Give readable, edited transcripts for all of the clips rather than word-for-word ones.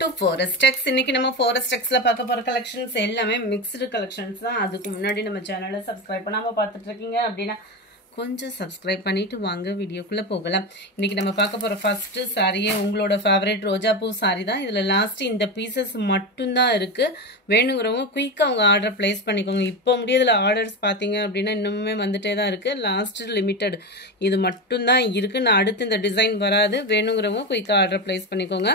to Forestex. இன்னைக்கு நம்ம Forestexல பார்க்க போற collections எல்லாமே mixed collections தான். அதுக்கு முன்னாடி நம்ம சேனலை subscribe பண்ணாம பார்த்துட்டு இருக்கீங்க அப்படினா கொஞ்சம் subscribe பண்ணிட்டு வாங்க வீடியோக்குள்ள போகலாம். இன்னைக்கு நம்ம பார்க்க போற first saree உங்களோட favorite ரோஜா பூ saree தான். இதுல லாஸ்ட் இந்த pieces மட்டும் தான் இருக்கு. வேணும்ங்கறவங்க குயிக்கா உங்க ஆர்டர் பிளேஸ் பண்ணிக்கோங்க. இப்போ முடியல ஆர்டர்ஸ் பாத்தீங்க அப்படினா இன்னுமே வந்துட்டே தான் இருக்கு. லாஸ்ட் லிமிட்டட் இது மட்டும் தான் இருக்கு. நான் அடுத்து இந்த டிசைன் வராது. வேணும்ங்கறவங்க குயிக்கா ஆர்டர் பிளேஸ் பண்ணிக்கோங்க.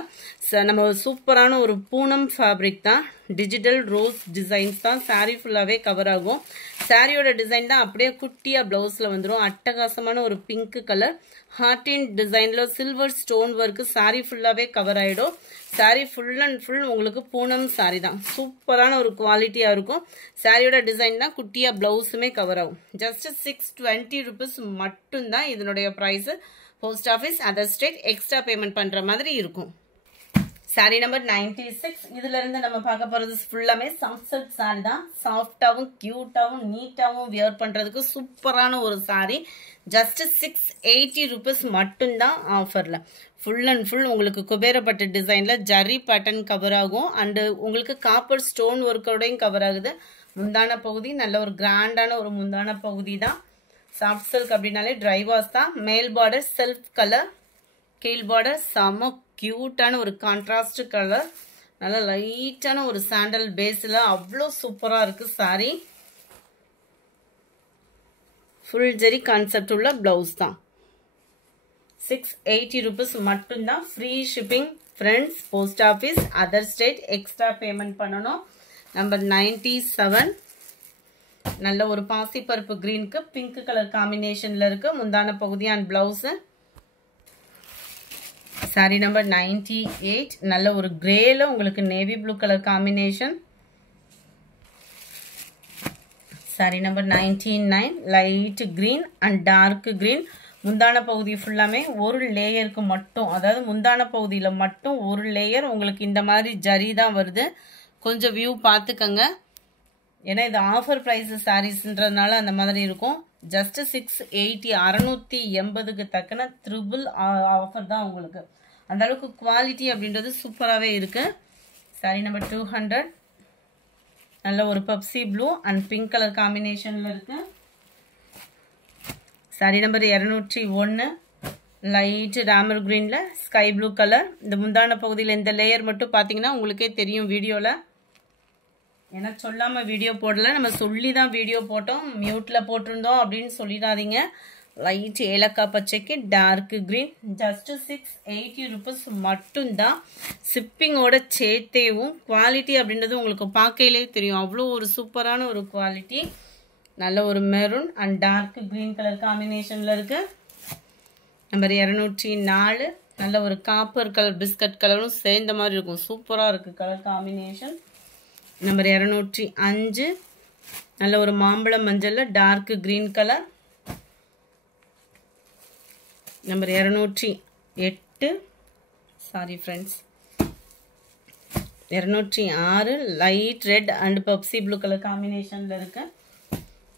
நம்ம சூப்பரான ஒரு பூனம் ஃபேப்ரிக் தான். டிஜிட்டல் ரோஸ் டிசைன்ஸ் தான். saree ஃபுல்லாவே கவர் ஆகும். சாரியோட டிசைன் தான் அப்படியே குட்டியா பிளவுஸ்ல வந்துரும். அட்டகாசமான ஒரு பிங்க் கலர் ஹார்டின் டிசைன்ல சில்வர் ஸ்டோன் ஒர்க் saree ஃபுல்லாவே கவர் ஆயிடும். saree ஃபுல் அண்ட் ஃபுல் உங்களுக்கு பூனம் saree தான். சூப்பரான ஒரு குவாலிட்டியா இருக்கும். சாரியோட டிசைன் தான் குட்டியா பிளவுஸுமே கவர் ஆகும். ஜஸ்ட் 620 rupees மட்டும் தான் இதனுடைய price. Post office other state extra payment பண்ற மாதிரி இருக்கும். சாரி நம்பர் 96. இதுல இருந்து நம்ம பார்க்க போறது ஃபுல்லாமே சன்செட் சாரி தான். சாஃப்டாவும் கியூட்டாவும் நீட்டாவும் வியர் பண்றதுக்கு சூப்பரான ஒரு சாரி. ஜஸ்ட் 680 rupees மட்டும் தான் ஆஃபர்ல. ஃபுல் அண்ட் ஃபுல் உங்களுக்கு குபேரப்பட்டு டிசைன்ல ஜரி பேட்டர்ன் கவர் ஆகும். அண்ட் உங்களுக்கு காப்பர் ஸ்டோன் ஒர்க்கோடையும் கவர் ஆகுது. முந்தான பகுதி நல்ல ஒரு கிராண்டான ஒரு முந்தான பகுதி தான். சாஃப்ட் சில்க் அப்படின்னாலே ட்ரை வாஷ் தான். மேல் பார்டர் செல்ஃப் கலர், கீழ் பார்டர் செம கியூட்டான ஒரு கான்ட்ராஸ்ட் கலர், நல்ல லைட்டான ஒரு சாண்டல் பேஸ்ல அவ்வளோ சூப்பரா இருக்கு சாரி. ஃபுல் ஜெரி கான்செப்ட் உள்ள பிளவுஸ் தான். 680 rupees மட்டும் தான். Free shipping friends. Post office other state extra payment பண்ணணும். நம்பர் 97. நல்ல ஒரு பாசிப்பருப்பு கிரீனுக்கு பிங்க் கலர் காம்பினேஷன்ல இருக்கு. முந்தான பகுதி அண்ட் பிளவுஸ். Sorry number 98. நல்ல ஒரு கிரேல உங்களுக்கு navy blue colour combination. Sari number 99. Light green and dark green. முந்தான பகுதி ஃபுல்லாமே ஒரு லேயருக்கு மட்டும், அதாவது முந்தான பகுதியில மட்டும் ஒரு லேயர் உங்களுக்கு இந்த மாதிரி ஜரி தான் வருது. கொஞ்சம் வியூ பார்த்துக்கங்க. ஏன்னா இது ஆஃபர் பிரைஸ் சாரீஸ்ன்றதுனால அந்த மாதிரி இருக்கும். ஜஸ்ட் 680 680க்கு தக்கன ட்ரிபிள் ஆஃபர் தான் உங்களுக்கு. அந்த அளவுக்கு குவாலிட்டி அப்படின்றது சூப்பராகவே இருக்கு. சாரி நம்பர் 200. நல்ல ஒரு Pepsi blue and pink colour காம்பினேஷன்ல இருக்கு. சாரி நம்பர் 201. லைட் ராமர் கிரீன்ல ஸ்கை ப்ளூ கலர். இந்த முந்தான பகுதியில் இந்த லேயர் மட்டும் பார்த்தீங்கன்னா உங்களுக்கே தெரியும் வீடியோல. ஏன்னா சொல்லாம வீடியோ போடல, நம்ம சொல்லி தான் வீடியோ போட்டோம். மியூட்ல போட்டிருந்தோம் அப்படின்னு சொல்லிடாதீங்க. லைட் ஏலக்காய் பச்சைக்கு டார்க் கிரீன். ஜஸ்ட் 680 rupees மட்டும் தான். சிப்பிங்கோட சேர்த்தேவும் குவாலிட்டி அப்படின்றது உங்களுக்கு பார்க்கையிலே தெரியும். அவ்வளோ ஒரு சூப்பரான ஒரு குவாலிட்டி. நல்ல ஒரு maroon and dark green colour காம்பினேஷன்ல இருக்கு. நம்பர் 204. நல்ல ஒரு காப்பர் கலர் பிஸ்கட் கலரும் சேர்ந்த மாதிரி இருக்கும். சூப்பரா இருக்கு கலர் காம்பினேஷன். நம்பர் 205. நல்ல ஒரு மாம்பழம் மஞ்சள்ல dark green colour. Number 208. Sorry friends, 206. Light red and Pepsi blue colour காம்பினேஷன்ல இருக்கு.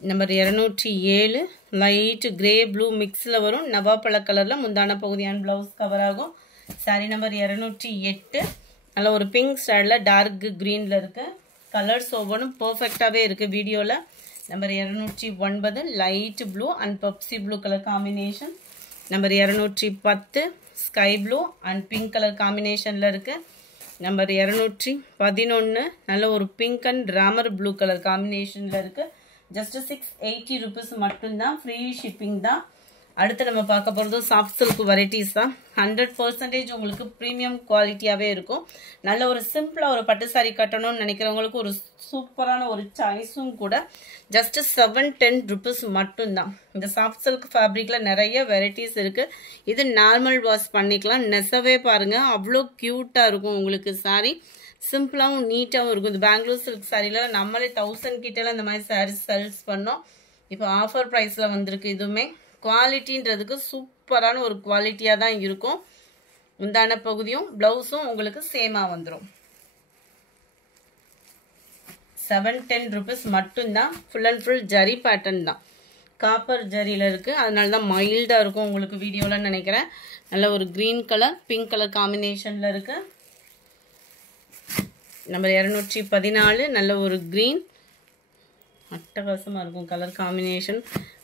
நம்பர் 207. லைட் கிரே ப்ளூ மிக்ஸ்ல வரும். நவாப்பழ கலர்ல முந்தான பகுதியான பிளவுஸ் கவர் ஆகும். சாரி நம்பர் 208. நல்ல ஒரு பிங்க் ஸ்டைல்ல டார்க் கிரீன்ல இருக்கு. கலர்ஸ் ஒவ்வொன்றும் பர்ஃபெக்டாகவே இருக்குது வீடியோவில். Number 209. Light blue and Pepsi blue colour combination. Number 210. Sky blue and pink colour காம்பினேஷனில் இருக்குது. நம்பர் 211. நல்ல ஒரு pink and Ramar blue colour காம்பினேஷனில் இருக்குது. ஜஸ்ட் 680 rupees மட்டும்தான். ஃப்ரீ ஷிப்பிங் தான். அடுத்து நம்ம பார்க்க போகிறது சாஃப்ட் சில்க் வெரைட்டிஸ் தான். 100% உங்களுக்கு ப்ரீமியம் குவாலிட்டியாகவே இருக்கும். நல்ல ஒரு சிம்பிளாக ஒரு பட்டு சாரி கட்டணும்னு நினைக்கிறவங்களுக்கு ஒரு சூப்பரான ஒரு சாய்ஸும் கூட. ஜஸ்ட் 710 rupees மட்டும்தான். இந்த சாஃப்ட் சில்க் ஃபேப்ரிக்கில் நிறைய வெரைட்டிஸ் இருக்குது. இது நார்மல் வாஷ் பண்ணிக்கலாம். நெசவே பாருங்கள் அவ்வளோ க்யூட்டாக இருக்கும் உங்களுக்கு சாரி. சிம்பிளாகவும் நீட்டாகவும் இருக்கும். இந்த பெங்களூர் சில்க் சாரியில் நம்மளே 1000 கிட்டலாம் இந்த மாதிரி சாரீஸ் சேல்ஸ் பண்ணோம். இப்போ ஆஃபர் ப்ரைஸில் வந்திருக்கு. இதுவுமே குவாலிட்டின்றதுக்கு சூப்பரான ஒரு குவாலிட்டியாக தான் இருக்கும். முந்தான பகுதியும் பிளவுஸும் உங்களுக்கு சேமாக வந்துடும். 710 rupees மட்டும்தான். Full and full zari pattern தான். காப்பர் ஜரியில் இருக்குது. அதனால தான் மைல்டாக இருக்கும் உங்களுக்கு வீடியோவில் நினைக்கிறேன். நல்ல ஒரு க்ரீன் கலர் பிங்க் கலர் காம்பினேஷனில் இருக்குது. நம்பர் 214 நல்ல ஒரு க்ரீன், அட்டகாசமாக இருக்கும் கலர் காம்பினேஷன்.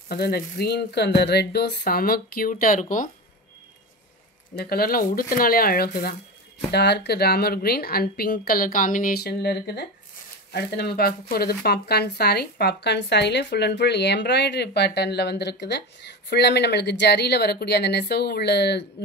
அதுவும் அந்த க்ரீனுக்கு அந்த ரெட்டும் செம க்யூட்டாக இருக்கும். இந்த கலர்லாம் உடுத்தினாலே அழகு தான். Dark Ramar green and pink colour காம்பினேஷனில் இருக்குது. அடுத்து நம்ம பார்க்க போகிறது பாப்கார்ன் சாரீ. பாப்கார்ன் சாரியில் ஃபுல் அண்ட் ஃபுல் எம்ப்ராய்டரி பேட்டர்னில் வந்துருக்குது. ஃபுல்லாமே நம்மளுக்கு ஜரியில் வரக்கூடிய அந்த நெசவு உள்ள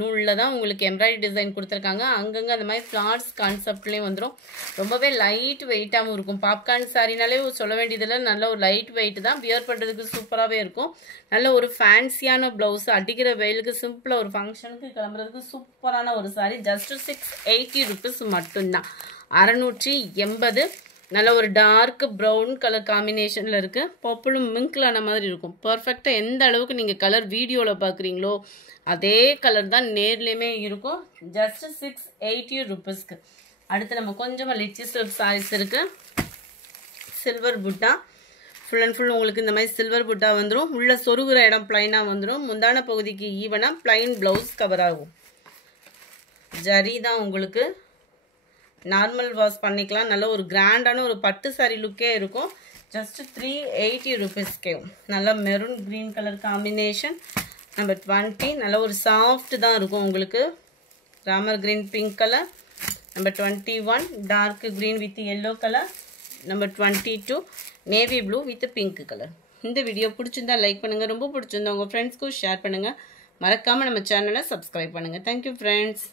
நூலில் தான் உங்களுக்கு எம்ப்ராய்டரி டிசைன் கொடுத்துருக்காங்க. அங்கங்கே அந்த மாதிரி ஃப்ளார்ஸ் கான்செப்ட்லேயும் வந்துடும். ரொம்பவே லைட் வெயிட்டாகவும் இருக்கும். பாப்கார்ன் சாரினாலே சொல்ல வேண்டியதில்லை, நல்ல ஒரு லைட் வெயிட் தான். வியர் பண்ணுறதுக்கு சூப்பராகவே இருக்கும். நல்ல ஒரு ஃபேன்சியான ப்ளவுஸ், அடிக்கிற வெயிலுக்கு சிம்பிளாக ஒரு ஃபங்க்ஷனுக்கு கிளம்புறதுக்கு சூப்பரான ஒரு சாரீ. ஜஸ்ட் 680 rupees மட்டும்தான். 680. நல்ல ஒரு டார்க் ப்ரௌன் கலர் காம்பினேஷனில் இருக்குது. பர்பிளும் மிங்க்லான மாதிரி இருக்கும். பர்ஃபெக்டாக எந்த அளவுக்கு நீங்கள் கலர் வீடியோவில் பார்க்குறீங்களோ அதே கலர் தான் நேர்லேயுமே இருக்கும். ஜஸ்ட் 680 rupeesக்கு. அடுத்து நம்ம கொஞ்சமாக லிச்சி சில்க் சாரீஸ் இருக்குது. சில்வர் புட்டா ஃபுல் அண்ட் ஃபுல் உங்களுக்கு இந்த மாதிரி சில்வர் புட்டா வந்துடும். உள்ளே சொருகிற இடம் ப்ளைனாக வந்துடும். முந்தான பகுதிக்கு ஈவனாக ப்ளைன் ப்ளவுஸ் கவர் ஆகும். ஜரி தான் உங்களுக்கு நார்மல் வாஷ் பண்ணிக்கலாம். நல்ல ஒரு கிராண்டான ஒரு பட்டு சாரி லுக்கே இருக்கும். ஜஸ்ட் 380 rupeesக்கே. நல்ல maroon green colour combination. Number 20 நல்ல ஒரு சாஃப்ட் தான் இருக்கும் உங்களுக்கு. Ramar green pink colour. Number 21 dark green with yellow colour. Number 22 navy blue with pink colour. இந்த வீடியோ பிடிச்சிருந்தா லைக் பண்ணுங்கள். ரொம்ப பிடிச்சிருந்தா உங்கள் ஃப்ரெண்ட்ஸ்க்கும் ஷேர் பண்ணுங்கள். மறக்காமல் நம்ம சேனலை சப்ஸ்கிரைப் பண்ணுங்கள். Thank you friends.